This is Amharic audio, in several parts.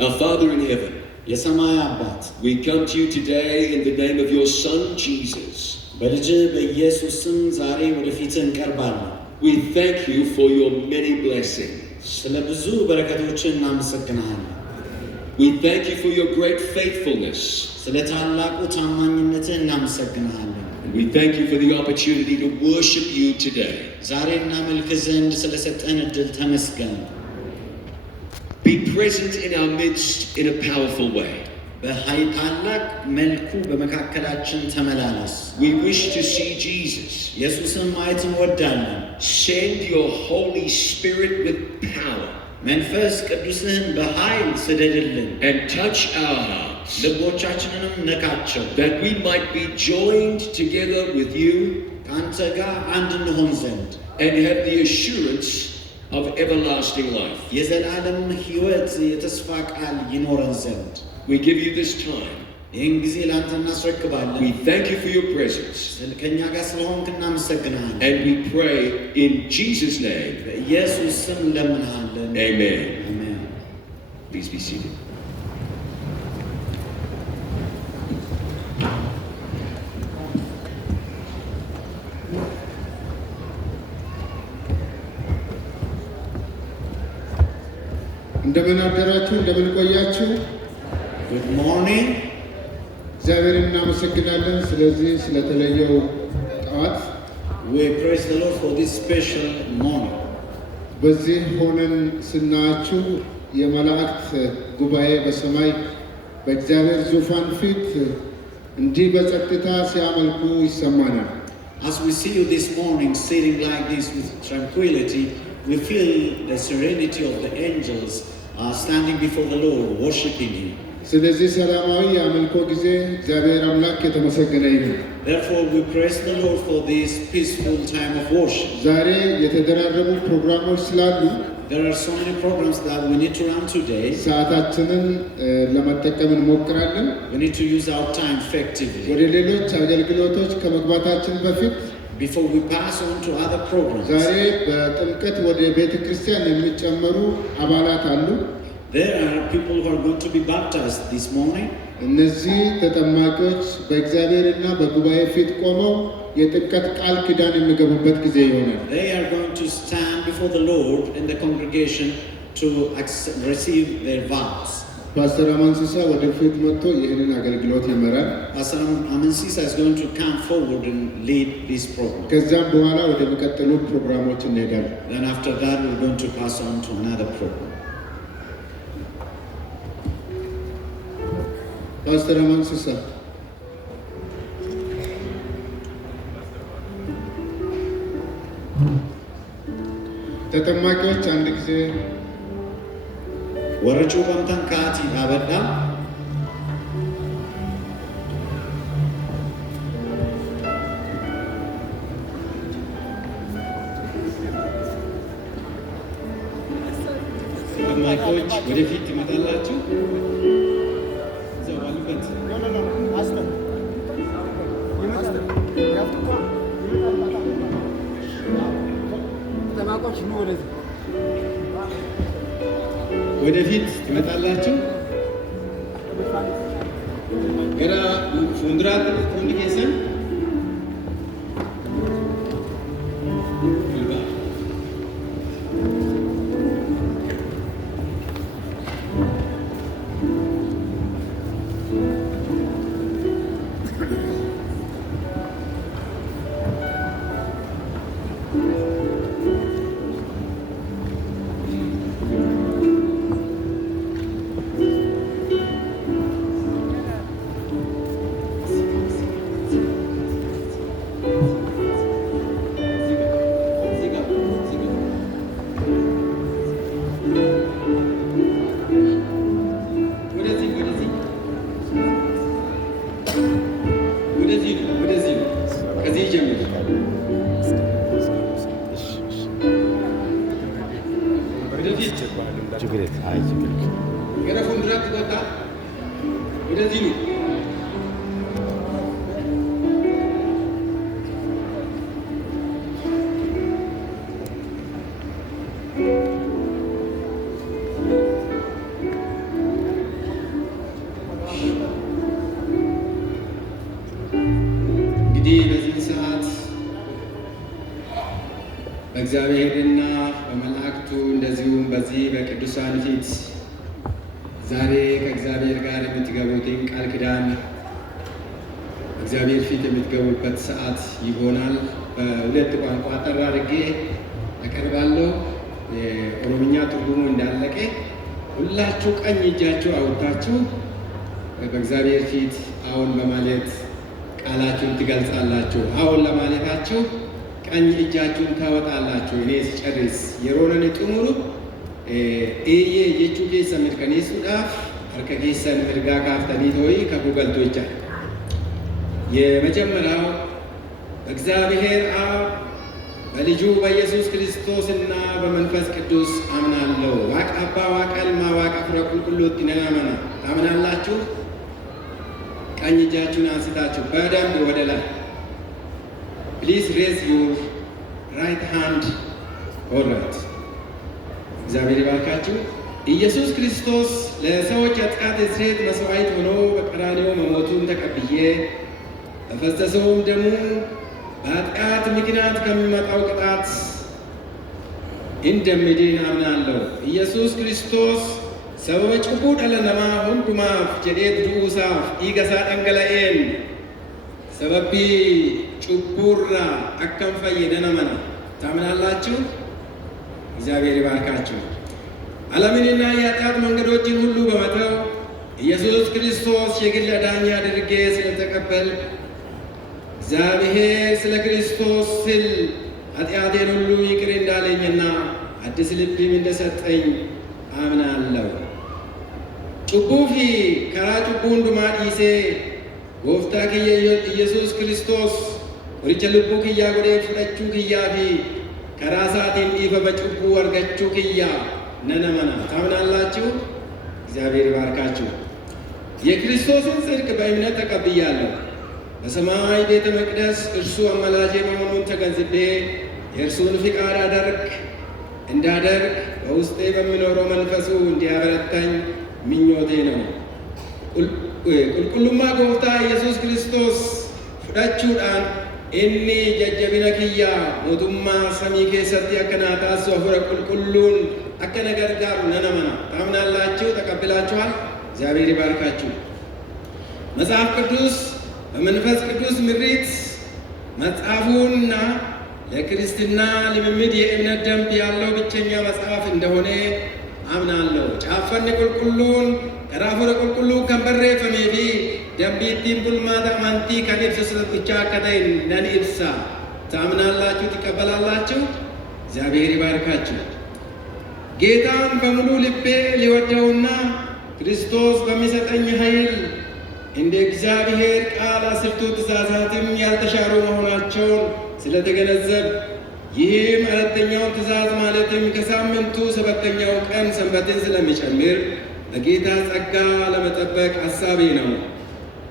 Our Father in heaven, we come to you today in the name of your Son, Jesus. We thank you for your many blessings. We thank you for your great faithfulness. And we thank you for the opportunity to worship you today. Be present in our midst in a powerful way. We wish to see Jesus. Send your Holy Spirit with power. And touch our hearts. That we might be joined together with you. And have the assurance of everlasting life. We give you this time. We thank you for your presence. And we pray in Jesus' name. Amen. Please be seated. እንደምን አደራችሁ እንደምን ቆያችሁ Good morning እግዚአብሔርን እናመሰግናለን ስለዚህ ስለተለየው ጠዋት We praise the Lord for this special morning በዚህ ሆነን ስናያችሁ የመላእክት ጉባኤ በሰማይ በእግዚአብሔር ዙፋን ፊት እንዲህ በጸጥታ ሲያመልኩ ይሰማናል As we see you this morning sitting like this with tranquility we feel the serenity of the angels standing before the Lord worshiping him ስለዚህ ሰላማዊ የአምልኮ ጊዜ እግዚአብሔር አምላክ የተመሰገነ ይሁን Therefore we praise the Lord for this peaceful time of worship ዛሬ የተደራረቡ ፕሮግራሞች ስላሉ There are so many programs that we need to run today ሰዓታችንን ለመጠቀም እንሞክራለን We need to use our time effectively ወደ ሌሎች አገልግሎቶች ከመግባታችን በፊት Before we pass on to other programs ዛሬ በጥምቀት ወደ ቤተክርስቲያን የሚጨመሩ አባላት አሉ There are people who are going to be baptized this morning እነዚህ ተጠማቂዎች በእግዚአብሔርና በጉባኤ ፊት ቆመው የጥምቀት ቃል ኪዳን የሚገቡበት ጊዜ ይሆናል They are going to stand before the Lord in the congregation to receive their vows ፓስተር አማንሲሳ ወደ ፊት መጥቶ ይህንን አገልግሎት ይመራል Pastor Amansisa is going to come forward and lead this program ከዛም በኋላ ወደ መቀጠሉት ፕሮግራሞች እንሄዳለን Then after that we're going to pass on to another program ፓስተር አማንሲሳ ተጠማቂዎች አንድ ጊዜ ወረጩ በምተን ካቲ አበዳ ተጠማቂዎች ወደፊት ትመጣላችሁ እዛው ባሉበት ወደፊት ትመጣላችሁ ገራ ፉንድራት ኮንዲኬሰን በእግዚአብሔርና በመላእክቱ እንደዚሁም በዚህ በቅዱሳን ፊት ዛሬ ከእግዚአብሔር ጋር የምትገቡትን ቃል ኪዳን እግዚአብሔር ፊት የምትገቡበት ሰዓት ይሆናል። በሁለት ቋንቋ አጠር አድርጌ አቀርባለሁ። የኦሮምኛ ትርጉሙ እንዳለቀ ሁላችሁ ቀኝ እጃችሁ አውጥታችሁ በእግዚአብሔር ፊት አሁን በማለት ቃላችሁን ትገልጻላችሁ። አሁን ለማለታችሁ ቀኝ እጃችሁን ታወጣላችሁ። እኔ ስጨርስ የሮነን ጥሙሩ ኤዬ የቹ ኬሰ ምርከኔሱዳፍ አርከ ኬሰን ምርጋ ካፍተኒት ሆይ ከጉገልቶ ይቻል። የመጀመሪያው እግዚአብሔር አብ በልጁ በኢየሱስ ክርስቶስና በመንፈስ ቅዱስ አምናለሁ። ዋቅ አባ ዋቅ ልማ ዋቅ ፍረ ቁልቁሎት ነናመና ታምናላችሁ? ቀኝ እጃችሁን አንስታችሁ በደንብ ወደ ላይ ፕሊዝ ሬዝ ዩር ራይት ሃንድ። ኦልራይት። እግዚአብሔር ይባርካችሁ። ኢየሱስ ክርስቶስ ለሰዎች ኃጢአት ስርየት መስዋዕት ሆኖ በቀራንዮ መሞቱን ተቀብዬ በፈሰሰውም ደሙ በኃጢአት ምክንያት ከሚመጣው ቅጣት እንደምድን አምናለሁ። ኢየሱስ ክርስቶስ ሰበበ ጭቡ ደለነማ ሁንዱማፍ ጀዴት ዱኡሳፍ ኢገሳ ደንገለኤን ሰበቢ ጭቡራ አከም ፈየደነመና ታምናላችሁ? እግዚአብሔር ይባርካችሁ። ዓለምንና የኃጢአት መንገዶችን ሁሉ በመተው ኢየሱስ ክርስቶስ የግል አዳኝ አድርጌ ስለተቀበል እግዚአብሔር ስለ ክርስቶስ ስል ኃጢአቴን ሁሉ ይቅር እንዳለኝና አዲስ ልብም እንደሰጠኝ አምናለሁ። ጩቡፊ ከራ ጩቡን ዱማ ዲሴ ጎፍታ ክየ ኢየሱስ ክርስቶስ ወሪቸ ልቡ ክያ ጎዴ ፍረቹ ክያፊ ከራሳቴን ዲፈ በጩቡ ወርገቹ ክያ ነነመና ታምናላችሁ? እግዚአብሔር ይባርካችሁ። የክርስቶስን ጽድቅ በእምነት ተቀብያለሁ። በሰማይ ቤተ መቅደስ እርሱ አማላጄ መሆኑን ተገንዝቤ የእርሱን ፍቃድ እንዳደርግ በውስጤ በሚኖረው መንፈሱ እንዲያበረታኝ ምኞቴ ነው። ቁልቁሉማ ጎፍታ ኢየሱስ ክርስቶስ ፍዳችሁዳን እኒ ጀጀቢነ ክያ ሞቱማ ሰሚ ኬሰቲ አከናታሱ አፉረ ቁልቁሉን አከነ ገርጋሩ ነነመና ታምናላችሁ? ተቀብላችኋል? እግዚአብሔር ይባርካችሁ። መጽሐፍ ቅዱስ በመንፈስ ቅዱስ ምሪት መጽሐፉና ለክርስትና ልምምድ የእምነት ደንብ ያለው ብቸኛ መጽሐፍ እንደሆነ አምናለሁ። ጫፈን ቁልቁሉን ከራፉረ ቁልቁሉ ከንበሬ ፈሜፊ ደንቢቲን ቡልማታ ማንቲ ከንብስ ብቻ ከተይ ነን ኢብሳ ታምናላችሁ? ትቀበላላችሁ? እግዚአብሔር ይባርካችሁ። ጌታን በሙሉ ልቤ ሊወደውና ክርስቶስ በሚሰጠኝ ኃይል እንደ እግዚአብሔር ቃል አስርቱ ትእዛዛትም ያልተሻሩ መሆናቸውን ስለተገነዘብ ይህም አራተኛውን ትእዛዝ ማለትም ከሳምንቱ ሰባተኛው ቀን ሰንበትን ስለሚጨምር በጌታ ጸጋ ለመጠበቅ ሐሳቤ ነው።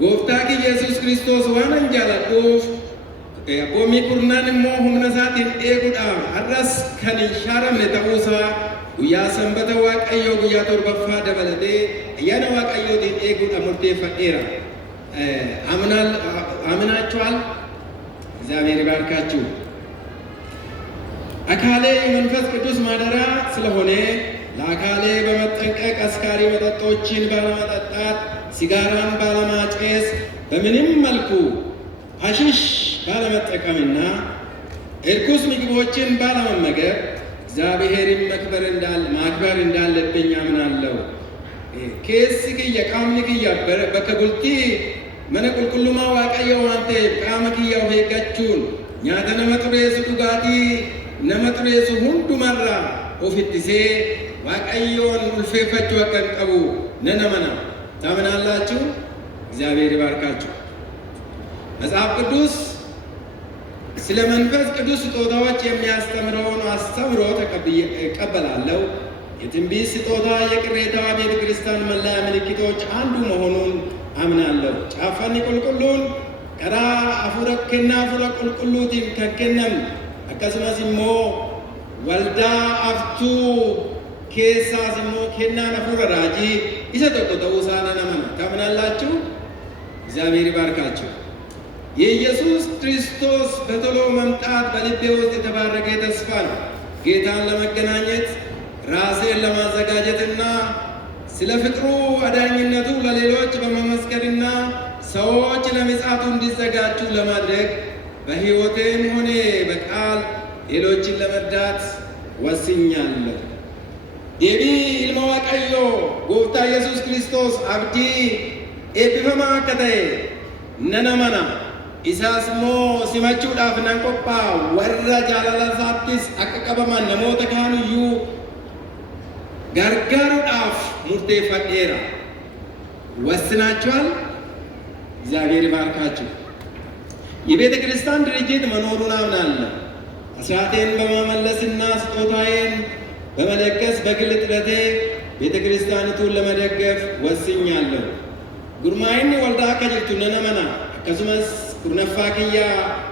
ጎፍታክ ኢየሱስ ክርስቶስ ዋነን ጃላዱፍ ቦሚ ቁርናን ሞ ሁምነሳትን ኤጉዳ አራስ ከን ሻረምነ ተውሳ ጉያ ሰንበተ ዋቀዮ ጉያ ቶርበፋ ደበለቴ እያነ ዋቀዮትን ኤጉዳ ሙርቴፈኤራ አምናችኋል? እግዚአብሔር ይባርካችሁ። አካሌ የመንፈስ ቅዱስ ማደሪያ ስለሆነ ለአካሌ በመጠንቀቅ አስካሪ መጠጦችን ባለመጠጣት፣ ሲጋራን ባለማጨስ፣ በምንም መልኩ ሐሺሽ ባለመጠቀምና እርኩስ ምግቦችን ባለመመገብ እግዚአብሔርን ማክበር እንዳለብኝ አምናለሁ። ኬስ ክየ ቃምኒ ክያ በከቡልቲ መነ ቁልቁሉማ ዋቀዮ ዋንቴ ቃመ ክያው ሄጋችሁን ኛተ ነመጥሬሱ ዱጋቲ ነመጥሬሱ ሁንዱመራ ኦፊትሴ ዋቀዮን ኡልፌፈችሁ አቀንቀቡ ነነመና ታምናላችሁ? እግዚአብሔር ይባርካችሁ። መጽሐፍ ቅዱስ ስለ መንፈስ ቅዱስ ስጦታዎች የሚያስተምረውን አስተምሮ እቀበላለሁ። የትንቢት ስጦታ የቅሬታ ቤተ ክርስቲያን መለያ ምልክቶች አንዱ መሆኑን አምናለሁ። ጫፈኒ ቁልቁሉን ቀራ አፉረ ከና አፉረ ቁልቁሉቲን ከከነም አከሱማስ ሞ ወልዳ አፍቱ ኬሳስ ሞ ከና አፉረ ራጂ ይሰጠቁ ተውሳነ ነመና ታምናላችሁ? እግዚአብሔር ይባርካችሁ። የኢየሱስ ክርስቶስ በቶሎ መምጣት በልቤ ውስጥ የተባረከ ተስፋ ነው። ጌታን ለመገናኘት ራሴን ለማዘጋጀትና ስለ ፍቅሩ አዳኝነቱ ለሌሎች በመመስከርና ሰዎች ለምጽአቱ እንዲዘጋጁ ለማድረግ በሕይወቴም ሆነ በቃል ሌሎችን ለመርዳት ወስኛለሁ። ዴቢ ኢልማ ዋቀዮ ጎፍታ ኢየሱስ ክርስቶስ አብዲ ኤቢፈማ ከተዬ ነነመና ኢሳስሞ ሲመቹudhaaf nan qophaa'a warra jaalala isaattis akka qabaman namoota kaanuyyuu gargaaruudhaaf murteeffadheera። ወስናችኋል። እግዚአብሔር ይባርካችሁ። የቤተ ክርስቲያን ድርጅት መኖሩን አምናለሁ። አስራቴን በመመለስና ስጦታዬን በመለገስ በግል ጥረቴ ቤተ ክርስቲያኒቱን ለመደገፍ ወስኛለሁ። ጉርማይን ወልዳ ከጅርቱ ነነመና akkasumas kurnaffaa kiyya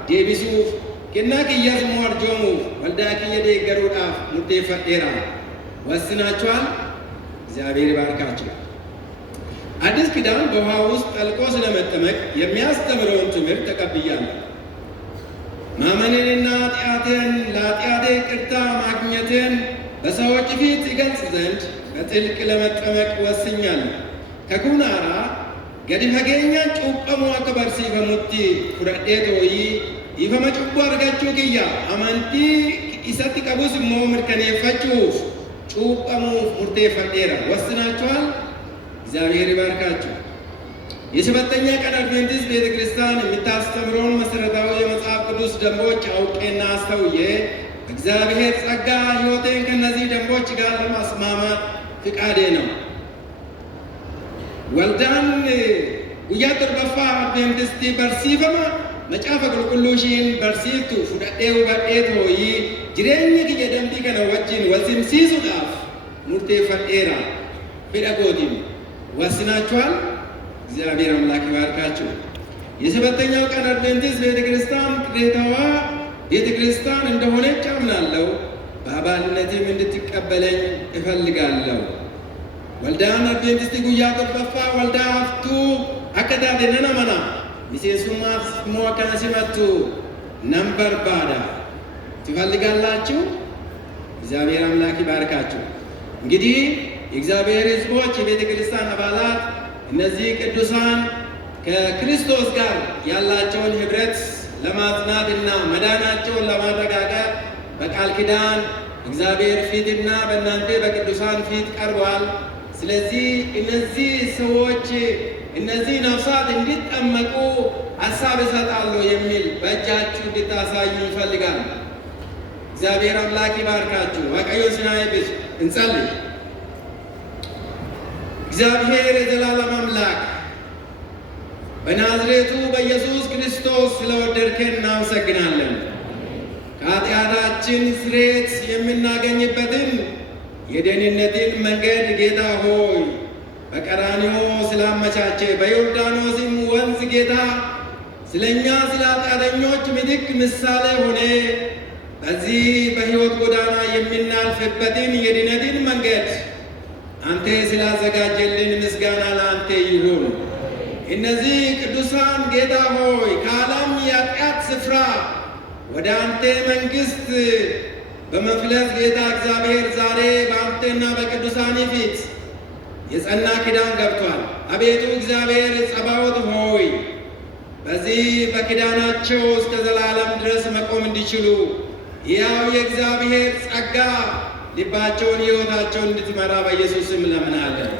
deebisuuf kennaa kiyya immoo arjoomuuf waldaa kiyya deeggaruudhaaf murteeffadheera። ወስናችኋል። እግዚአብሔር ይባርካችሁ። አዲስ ኪዳን በውሃ ውስጥ ጠልቆ ስለመጠመቅ የሚያስተምረውን ትምህርት ተቀብያለሁ። ማመኔንና ለኃጢአቴ ይቅርታ ማግኘትን በሰዎች ፊት ይገልጽ ዘንድ በጥልቅ ለመጠመቅ ወስኛለሁ። ከጉናራ gadi fageenyaan cuuphamuu akka barsiifamutti fudhadhee too'ii dhiifama cubbuu argachuu kiyya amantii isatti qabus immoo mirkaneeffachuuf cuuphamuuf murteeffadheera። ወስናችኋል። እግዚአብሔር ይባርካችሁ። የሰባተኛ ቀን አድቬንቲስት ቤተ ክርስቲያን የምታስተምረውን መሰረታዊ የመጽሐፍ ቅዱስ ደንቦች አውቄና አስተውዬ እግዚአብሔር ጸጋ ሕይወቴን ከነዚህ ደንቦች ጋር ለማስማማት ፍቃዴ ነው። ወልዳን guyyaa torbaffaa adventistii barsiifama macaafa qulqulluushiin barsiiftu fudhadhee hubadhee too'ii jireenya kiyya dambii kana wajjin wal simsiisuudhaaf murteeffadheera። fedha kootiin ወስናችኋል። እግዚአብሔር አምላክ ይባርካችሁ። የሰባተኛው ቀን አድቬንቲስት ቤተ ክርስቲያን ቅሬታዋ ቤተ ክርስቲያን እንደሆነች አምናለሁ። በአባልነቴም እንድትቀበለኝ እፈልጋለሁ። ወልዳን አድቬንቲስቲ ጉያ torbaffaa waldaa haftuu akka taate nan amana miseensummaaf immoo akkana simattu nan barbaada። ትፈልጋላችሁ? እግዚአብሔር አምላክ ይባርካችሁ። እንግዲህ የእግዚአብሔር ሕዝቦች የቤተ ክርስቲያን አባላት እነዚህ ቅዱሳን ከክርስቶስ ጋር ያላቸውን ኅብረት ለማጽናትና መዳናቸውን ለማረጋገጥ በቃል ኪዳን እግዚአብሔር ፊትና በእናንተ በቅዱሳን ፊት ቀርበዋል። ስለዚህ እነዚህ ሰዎች እነዚህ ነፍሳት እንዲጠመቁ ሐሳብ እሰጣለሁ የሚል በእጃችሁ እንድታሳዩ ይፈልጋል። እግዚአብሔር አምላክ ይባርካችሁ። ዋቀዮ ስናይብስ እንጸልይ። እግዚአብሔር የዘላለም አምላክ በናዝሬቱ በኢየሱስ ክርስቶስ ስለወደድከን እናመሰግናለን። ከኃጢአታችን ስርየት የምናገኝበትን የደህንነትን መንገድ ጌታ ሆይ በቀራንዮ ስላመቻቸ በዮርዳኖስም ወንዝ ጌታ ስለኛ ስለ ኃጢአተኞች ምትክ ምሳሌ ሆነ በዚህ በሕይወት ጎዳና የምናልፍበትን የድነትን መንገድ አንተ ስላዘጋጀልን ምስጋና ለአንተ ይሁን። እነዚህ ቅዱሳን ጌታ ሆይ ከዓለም የኃጢአት ስፍራ ወደ አንተ መንግሥት በመፍለስ ጌታ እግዚአብሔር ዛሬ በአንተና በቅዱሳን ፊት የጸና ኪዳን ገብቷል። አቤቱ እግዚአብሔር ጸባዖት ሆይ በዚህ በኪዳናቸው እስከ ዘላለም ድረስ መቆም እንዲችሉ ያው የእግዚአብሔር ጸጋ ልባቸውን ሕይወታቸውን እንድትመራ በኢየሱስ ስም ለምናለን።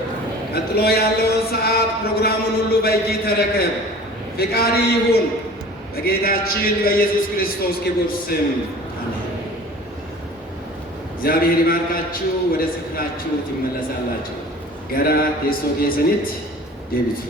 ቀጥሎ ያለውን ሰዓት ፕሮግራሙን ሁሉ በእጅ ተረከብ። ፍቃድ ይሁን በጌታችን በኢየሱስ ክርስቶስ ክቡር ስም አሜን። እግዚአብሔር ይባርካችሁ። ወደ ስፍራችሁ ትመለሳላችሁ። ገራ ቴሶ ኬሰኒት ዴቢት